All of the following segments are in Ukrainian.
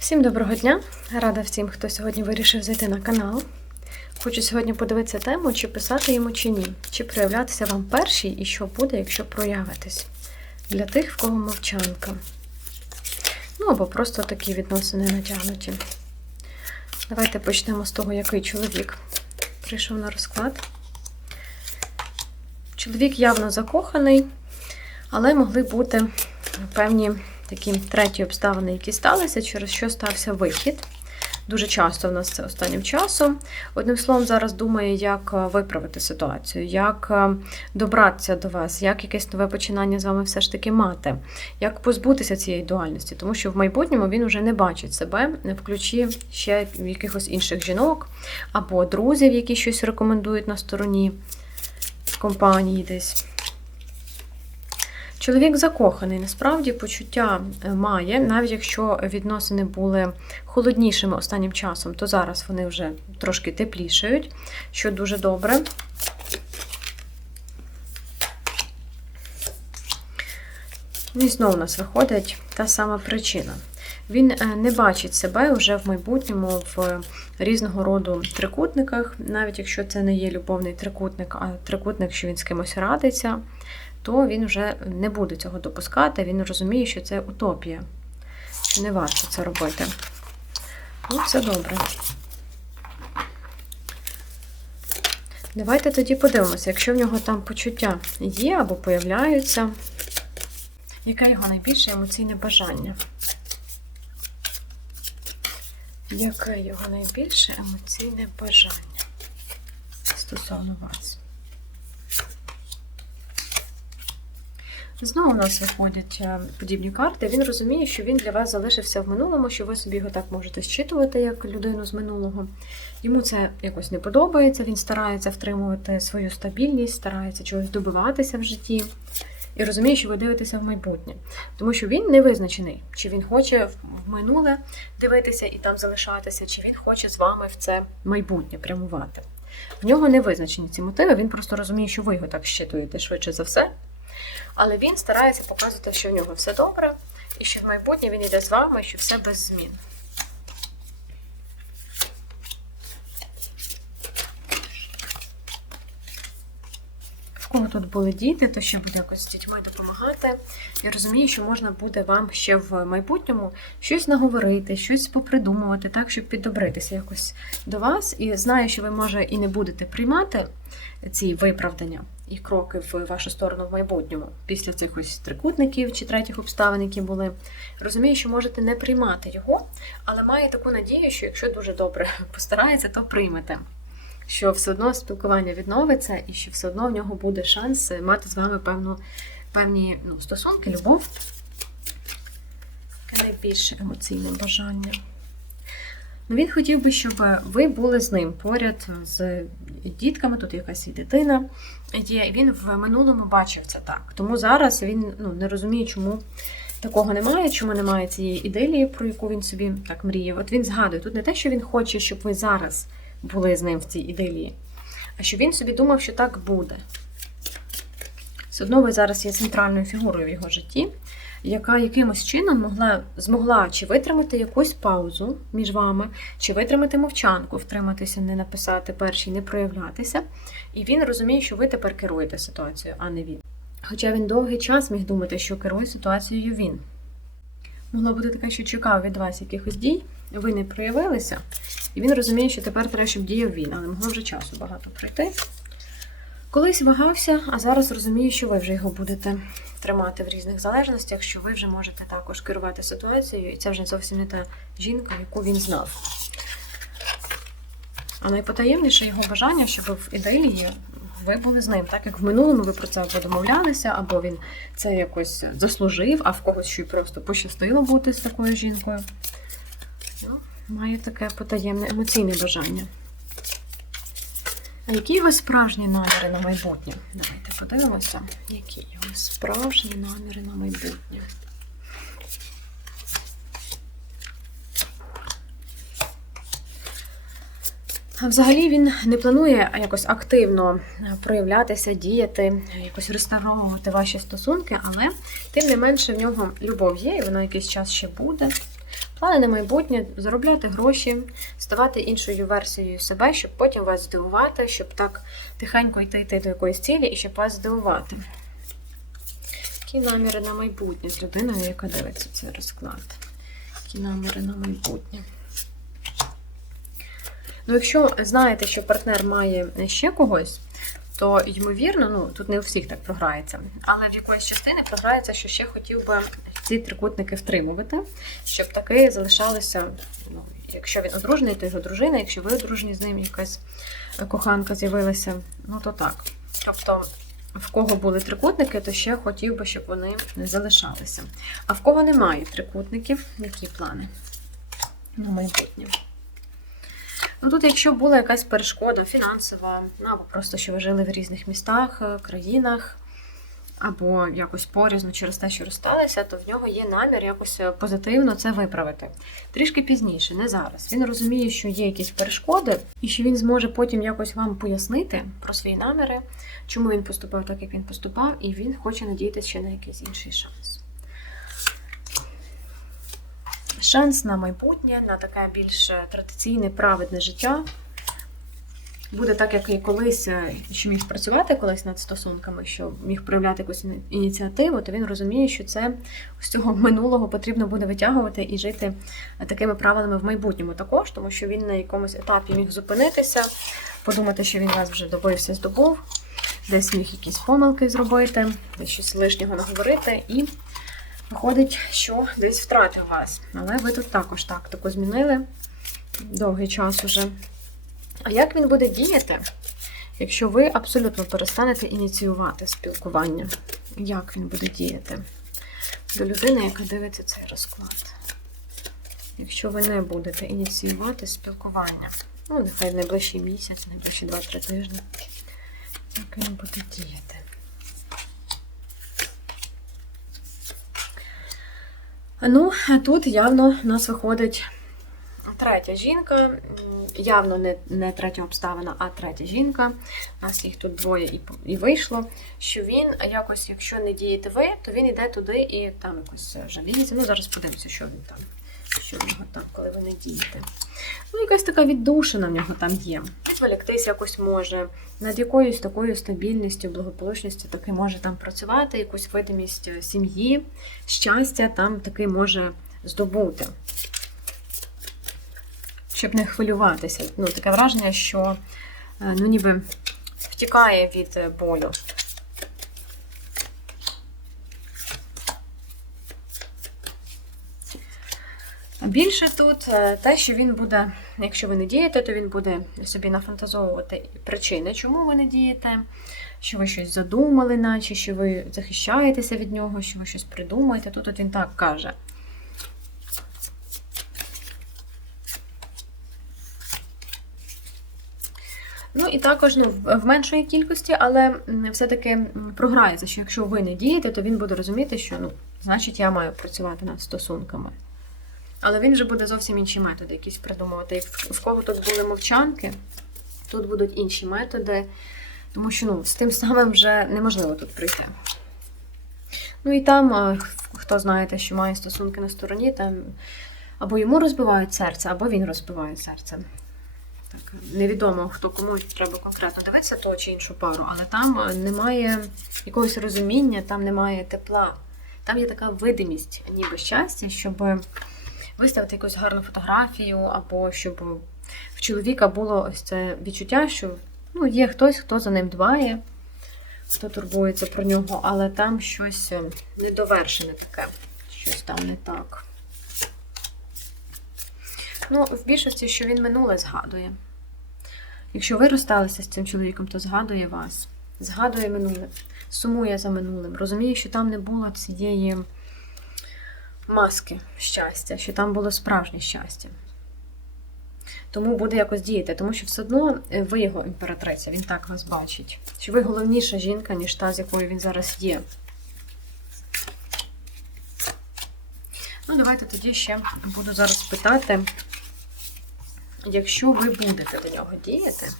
Всім доброго дня! Рада всім, хто сьогодні вирішив зайти на канал. Хочу сьогодні подивитися тему, чи писати йому чи ні, чи проявлятися вам першій і що буде, якщо проявитесь. Для тих, в кого мовчанка. Ну або просто такі відносини натягнуті. Давайте почнемо з того, який чоловік прийшов на розклад. Чоловік явно закоханий, але могли бути певні такі треті обставини, які сталися, через що стався вихід. Дуже часто в нас це останнім часом. Одним словом, зараз думає, як е, виправити ситуацію, як е, добратися до вас, як якесь нове починання з вами все ж таки мати, як позбутися цієї дуальності, тому що в майбутньому він вже не бачить себе в ключі ще якихось інших жінок або друзів, які щось рекомендують на стороні компанії десь. Чоловік закоханий, насправді почуття е, має, навіть якщо відносини були холоднішими останнім часом, то зараз вони вже трошки теплішають, що дуже добре. Ну, І знову у нас виходить та сама причина. Він е, не бачить себе вже в майбутньому в різного роду трикутниках, навіть якщо це не є любовний трикутник, а трикутник, що він з кимось радиться то він вже не буде цього допускати, він розуміє, що це утопія, що не варто це робити. Ну, все добре. Давайте тоді подивимося, якщо в нього там почуття є або появляються, яке його найбільше емоційне бажання? Яке його найбільше емоційне бажання стосовно вас? Знову у нас виходять е, подібні карти. Він розуміє, що він для вас залишився в минулому, що ви собі його так можете зчитувати, як людину з минулого. Йому це якось не подобається, він старається втримувати свою стабільність, старається чогось добиватися в житті. І розуміє, що ви дивитеся в майбутнє. Тому що він не визначений, чи він хоче в минуле дивитися і там залишатися, чи він хоче з вами в це майбутнє прямувати. В нього не визначені ці мотиви, він просто розуміє, що ви його так щитуєте швидше за все. Але він старається показувати, що в нього все добре, і що в майбутнє він йде з вами, що все без змін. Кого тут були діти, то ще буде якось з дітьми допомагати. Я розумію, що можна буде вам ще в майбутньому щось наговорити, щось попридумувати, так, щоб піддобритися якось до вас. І знаю, що ви, може, і не будете приймати ці виправдання і кроки в вашу сторону в майбутньому, після цих ось трикутників чи третіх обставин, які були. Розумію, що можете не приймати його, але маю таку надію, що якщо дуже добре постарається, то приймете. Що все одно спілкування відновиться, і що все одно в нього буде шанс мати з вами певну, певні ну, стосунки, любов. Яке найбільше емоційне бажання. Ну, Він хотів би, щоб ви були з ним поряд з дітками, тут якась і дитина є. Він в минулому бачив це так. Тому зараз він ну, не розуміє, чому такого немає, чому немає цієї ідеї, про яку він собі так мріяв. От він згадує, тут не те, що він хоче, щоб ви зараз були з ним в цій ідеї, а що він собі думав, що так буде. Все одно ви зараз є центральною фігурою в його житті яка якимось чином могла змогла чи витримати якусь паузу між вами, чи витримати мовчанку, втриматися, не написати перший, не проявлятися. І він розуміє, що ви тепер керуєте ситуацією, а не він. Хоча він довгий час міг думати, що керує ситуацією він. Могло бути таке, що чекав від вас якихось дій, ви не проявилися, і він розуміє, що тепер треба, щоб діяв він, але могло вже часу багато пройти. Колись вагався, а зараз розумію, що ви вже його будете тримати в різних залежностях, що ви вже можете також керувати ситуацією, і це вже зовсім не та жінка, яку він знав. А найпотаємніше його бажання, щоб в ідеї ви були з ним, так як в минулому ви про це або домовлялися, або він це якось заслужив, а в когось ще й просто пощастило бути з такою жінкою. Ну, Має таке потаємне емоційне бажання. А які ви справжні наміри на майбутнє? Давайте подивимося, які його справжні наміри на майбутнє. Взагалі він не планує якось активно проявлятися, діяти, якось реставровувати ваші стосунки, але тим не менше в нього любов є, і вона якийсь час ще буде. Плани на майбутнє заробляти гроші, ставати іншою версією себе, щоб потім вас здивувати, щоб так тихенько йти йти до якоїсь цілі і щоб вас здивувати. Які наміри на майбутнє з людиною, яка дивиться цей розклад? Які наміри на майбутнє? Ну, якщо знаєте, що партнер має ще когось, то ймовірно, ну тут не у всіх так програється, але в якоїсь частини програється, що ще хотів би ці трикутники втримувати, щоб таки залишалися. Ну, якщо він одружений, то його дружина, якщо ви одружені з ним, якась коханка з'явилася, ну то так. Тобто, в кого були трикутники, то ще хотів би, щоб вони не залишалися. А в кого немає трикутників, які плани на майбутнє? Ну тут, якщо була якась перешкода фінансова, ну, або просто що ви жили в різних містах, е, країнах, або якось порізно через те, що розсталися, то в нього є намір якось е, позитивно це виправити. Трішки пізніше, не зараз. Він розуміє, що є якісь перешкоди, і що він зможе потім якось вам пояснити про свої наміри, чому він поступав так, як він поступав, і він хоче надіятися ще на якийсь інший шанс. Шанс на майбутнє, на таке більш е, традиційне, праведне життя. Буде так, як і колись, е, що міг працювати колись над стосунками, що міг проявляти якусь ініціативу, то він розуміє, що це з цього минулого потрібно буде витягувати і жити е, такими правилами в майбутньому також, тому що він на якомусь етапі міг зупинитися, подумати, що він вас вже добився, здобув, десь міг якісь помилки зробити, десь щось лишнього наговорити, і виходить, що десь втратив вас. Але ви тут також тактику змінили довгий час уже. А як він буде діяти, якщо ви абсолютно перестанете ініціювати спілкування? Як він буде діяти до людини, яка дивиться цей розклад? Якщо ви не будете ініціювати спілкування, ну, нехай найближчий місяць, найближчі 2-3 тижні, як він буде діяти? Ну, а тут явно в нас виходить третя жінка, явно не, не третя обставина, а третя жінка. У нас їх тут двоє і, і вийшло. Що він якось, якщо не дієте ви, то він йде туди і там якось жаліється. Ну, зараз подивимося, що він там. Що в нього там, коли ви не дієте. Ну, якась така віддушина в нього там є. Відволіктись якось може. Над якоюсь такою стабільністю, благополучністю таки може там працювати, якусь видимість е, сім'ї, щастя там таки може здобути щоб не хвилюватися. Ну, таке враження, що е, ну, ніби втікає від е, болю. Більше тут е, те, що він буде, якщо ви не дієте, то він буде собі нафантазовувати причини, чому ви не дієте, що ви щось задумали, наче що ви захищаєтеся від нього, що ви щось придумаєте. Тут от він так каже. Ну і також ну, в меншої кількості, але все-таки програється, що якщо ви не дієте, то він буде розуміти, що ну, значить я маю працювати над стосунками. Але він вже буде зовсім інші методи якісь придумувати. Як в в кого тут були мовчанки, тут будуть інші методи, тому що ну, з тим самим вже неможливо тут прийти. Ну і там, е, хто знаєте, що має стосунки на стороні, там або йому розбивають серце, або він розбиває серце. Так, невідомо, хто кому треба конкретно дивитися ту чи іншу пару, але там е, немає якогось розуміння, там немає тепла. Там є така видимість, ніби щастя, щоб виставити якусь гарну фотографію, або щоб в чоловіка було ось це відчуття, що ну, є хтось, хто за ним дбає, хто турбується про нього, але там щось е, недовершене таке, щось там не так. Ну, в більшості, що він минуле згадує. Якщо ви розсталися з цим чоловіком, то згадує вас. Згадує минуле, сумує за минулим. Розуміє, що там не було цієї маски щастя, що там було справжнє щастя. Тому буде якось діяти, тому що все одно е, ви його імператриця, він так вас бачить. Що ви головніша жінка, ніж та, з якою він зараз є. Ну, давайте тоді ще буду зараз питати, якщо ви будете до нього діяти,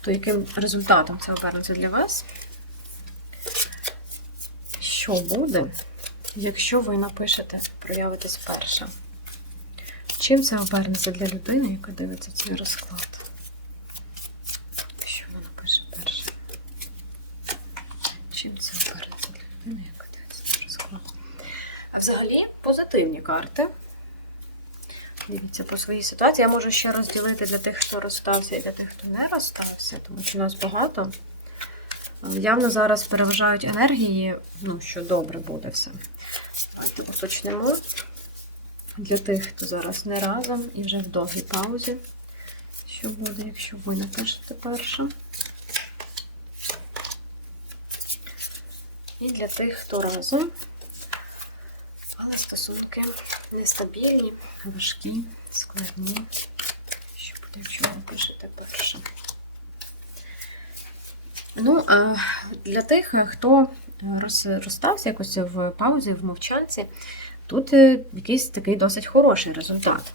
то яким результатом це обернеться для вас? Що буде, Якщо ви напишете, проявитесь вперше, чим це обернеться для людини, яка дивиться цей розклад? Що вона напише перше? Чим це обернеться для людини, яка дивиться цей розклад? А взагалі позитивні карти. Дивіться по своїй ситуації. Я можу ще розділити для тих, хто розстався, і для тих, хто не розстався, тому що нас багато. Явно зараз переважають енергії, ну, що добре буде все. Давайте уточнимо. Для тих, хто зараз не разом і вже в довгій паузі. Що буде, якщо ви напишете перше? І для тих, хто разом. Але стосунки нестабільні, важкі, складні. Що буде, якщо ви пишете перше? Ну, а для тих, хто роз- розстався якось в паузі, в мовчанці, тут е, якийсь такий досить хороший результат.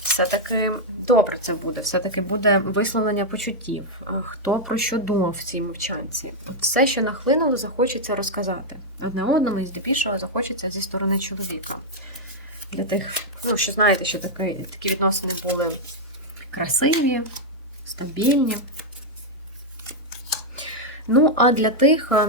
Все-таки добре це буде, все-таки буде висловлення почуттів, хто про що думав в цій мовчанці. Все, що нахлинуло, захочеться розказати. Одне одному і здебільшого захочеться зі сторони чоловіка. Для тих, ну, що знаєте, що такі, такі відносини були красиві, стабільні. Ну, а для тих, е,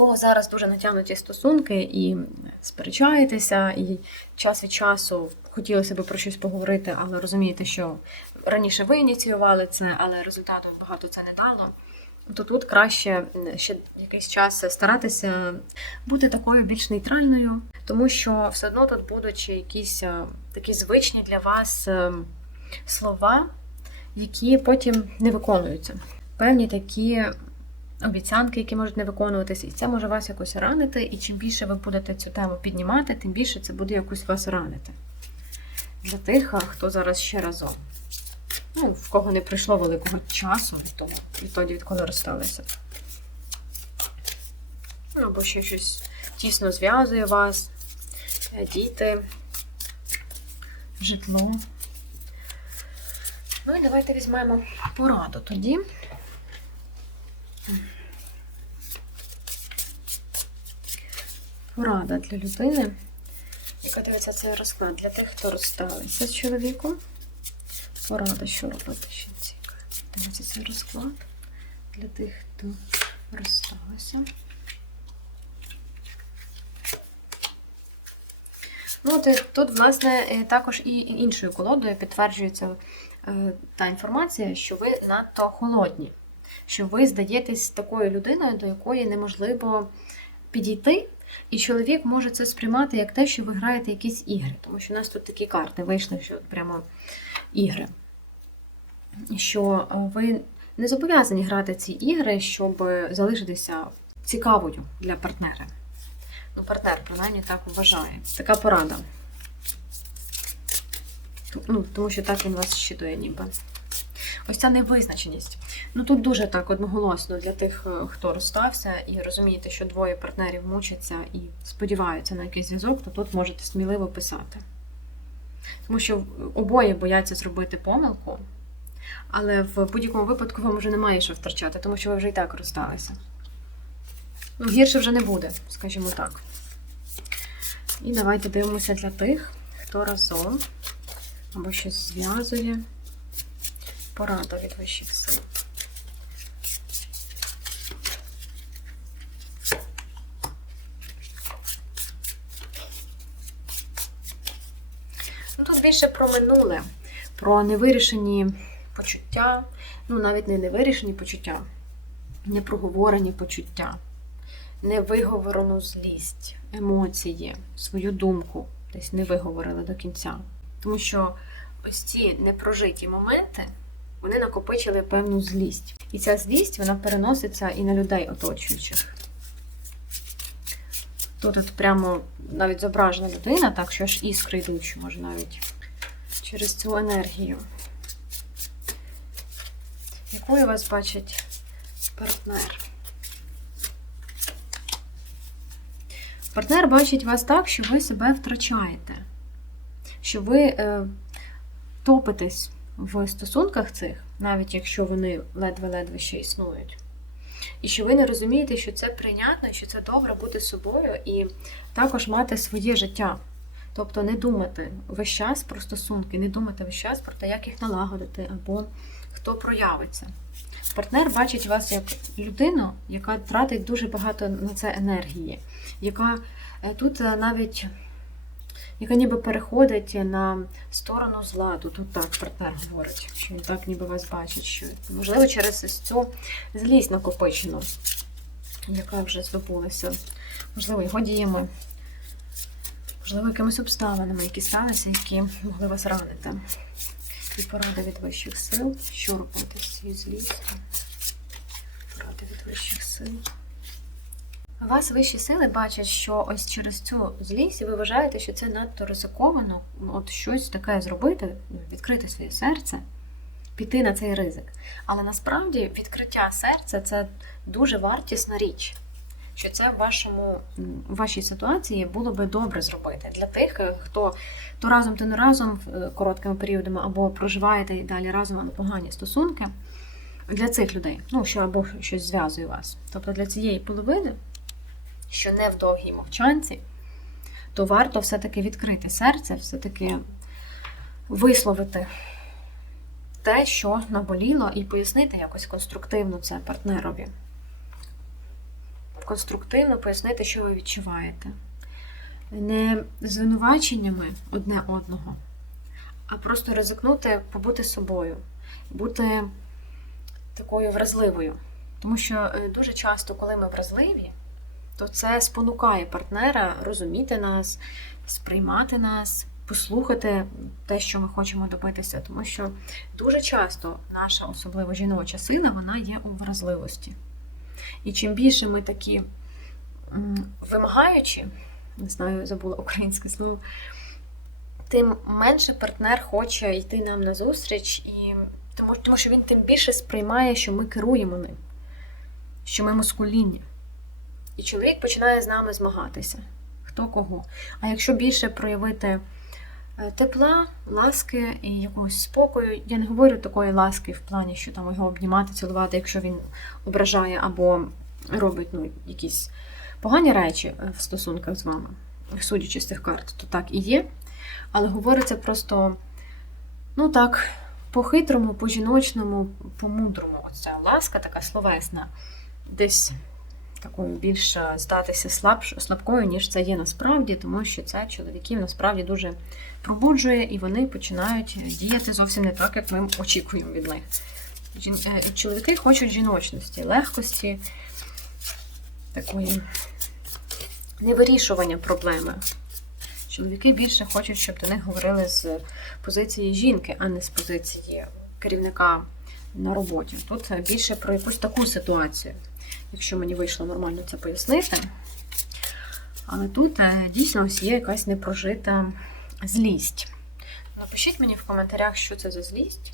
кого зараз дуже натягнуті стосунки і сперечаєтеся, і час від часу хотілося б про щось поговорити, але розумієте, що раніше ви ініціювали це, але результату багато це не дало. То тут краще ще якийсь час старатися бути такою більш нейтральною, тому що все одно тут будуть якісь е, такі звичні для вас е, слова, які потім не виконуються. Певні такі обіцянки, які можуть не виконуватися, і це може вас якось ранити. І чим більше ви будете цю тему піднімати, тим більше це буде якось вас ранити. Для тих, хто зараз ще разом. Ну, в кого не пройшло великого часу від того, відтоді, відколи розсталися. Ну, Або ще щось тісно зв'язує вас, е, діти, житло. Ну і давайте візьмемо пораду тоді. Порада для людини, яка дивиться цей розклад для тих, хто розсталися з чоловіком. Порада, що робити ще цікаво. Дивиться цей розклад для тих, хто розсталися. Ну, е, тут, власне, е, також і іншою колодою підтверджується е, та інформація, що ви надто холодні, що ви здаєтесь такою людиною, до якої неможливо підійти, і чоловік може це сприймати як те, що ви граєте якісь ігри. Тому що у нас тут такі карти вийшли, що прямо ігри. Що е, ви не зобов'язані грати ці ігри, щоб залишитися цікавою для партнера. Ну, партнер, принаймні, так вважає. Така порада. Ну, Тому що так він вас щитує ніби. Ось ця невизначеність. Ну тут дуже так одноголосно для тих, е, хто розстався, і розумієте, що двоє партнерів мучаться і сподіваються на якийсь зв'язок, то тут можете сміливо писати. Тому що обоє бояться зробити помилку, але в будь-якому випадку вам вже немає що втрачати, тому що ви вже і так розсталися. Ну, гірше вже не буде, скажімо так. І давайте дивимося для тих, хто разом або щось зв'язує. Порада від вищих сил. Ну, тут більше про минуле, про невирішені почуття, ну навіть не невирішені почуття, непроговорені почуття, невиговорену злість, емоції, свою думку десь не виговорили до кінця. Тому що ось ці непрожиті моменти вони накопичили певну злість. І ця злість вона переноситься і на людей оточуючих. Тут от прямо навіть зображена людина, так що аж іскри йдуть, може навіть через цю енергію. Якою вас бачить партнер? Партнер бачить вас так, що ви себе втрачаєте, що ви е, топитесь в стосунках цих, навіть якщо вони ледве-ледве ще існують. І що ви не розумієте, що це прийнятно, що це добре бути собою і також мати своє життя. Тобто не думати весь час про стосунки, не думати весь час про те, як їх налагодити, або хто проявиться. Партнер бачить вас як людину, яка тратить дуже багато на це енергії, яка е, тут е, навіть яка ніби переходить на сторону зла. Тут, так партнер говорить, що він так ніби вас бачить, що можливо через цю злість накопичену, яка вже здобулася, можливо, його діями, можливо, якимись обставинами, які сталися, які могли вас ранити. І поради від вищих сил, що робити з цією злістю. Поради від вищих сил. Вас вищі сили бачать, що ось через цю злість ви вважаєте, що це надто ризиковано, от щось таке зробити, відкрити своє серце, піти на цей ризик. Але насправді відкриття серця це дуже вартісна річ. Що це в вашому в вашій ситуації було би добре зробити для тих, хто то разом, то не разом е, короткими періодами, або проживаєте і далі разом, але погані стосунки. Для цих людей, ну що або щось зв'язує вас. Тобто для цієї половини що не в довгій мовчанці, то варто все-таки відкрити серце, все-таки висловити те, що наболіло, і пояснити якось конструктивно це партнерові. Конструктивно пояснити, що ви відчуваєте. Не звинуваченнями одне одного, а просто ризикнути побути собою, бути такою вразливою. Тому що е, дуже часто, коли ми вразливі, то це спонукає партнера розуміти нас, сприймати нас, послухати те, що ми хочемо добитися. Тому що дуже часто наша особливо жіноча сила вона є у вразливості. І чим більше ми такі вимагаючі, не знаю, забула українське слово, тим менше партнер хоче йти нам на зустріч, і тому, тому що він тим більше сприймає, що ми керуємо ним, що ми мускуління. І чоловік починає з нами змагатися. Хто кого. А якщо більше проявити тепла, ласки і якогось спокою, я не говорю такої ласки в плані, що там його обнімати, цілувати, якщо він ображає або робить ну, якісь погані речі е, в стосунках з вами, судячи з цих карт, то так і є. Але говориться просто, ну так, по-хитрому, по-жіночному, по-мудрому. Оця ласка така словесна, десь такою більш здатися слабш, слабкою, ніж це є насправді, тому що це чоловіків насправді дуже пробуджує, і вони починають діяти зовсім не так, як ми очікуємо від них. е, Чоловіки хочуть жіночності, легкості, такої невирішування проблеми. Чоловіки більше хочуть, щоб до них говорили з позиції жінки, а не з позиції керівника на роботі. Тут більше про якусь таку ситуацію якщо мені вийшло нормально це пояснити. Але тут е, дійсно ось є якась непрожита злість. Напишіть мені в коментарях, що це за злість.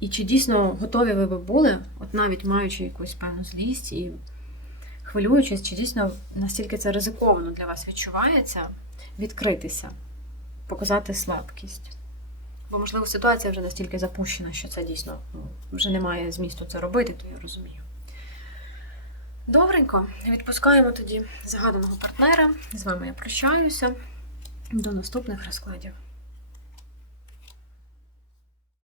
І чи дійсно готові ви би були, от навіть маючи якусь певну злість і хвилюючись, чи дійсно настільки це ризиковано для вас відчувається, відкритися, показати слабкість. Бо, можливо, ситуація вже настільки запущена, що це дійсно ну, вже немає змісту це робити, то я розумію. Добренько, відпускаємо тоді загаданого партнера. З вами я прощаюся. До наступних розкладів.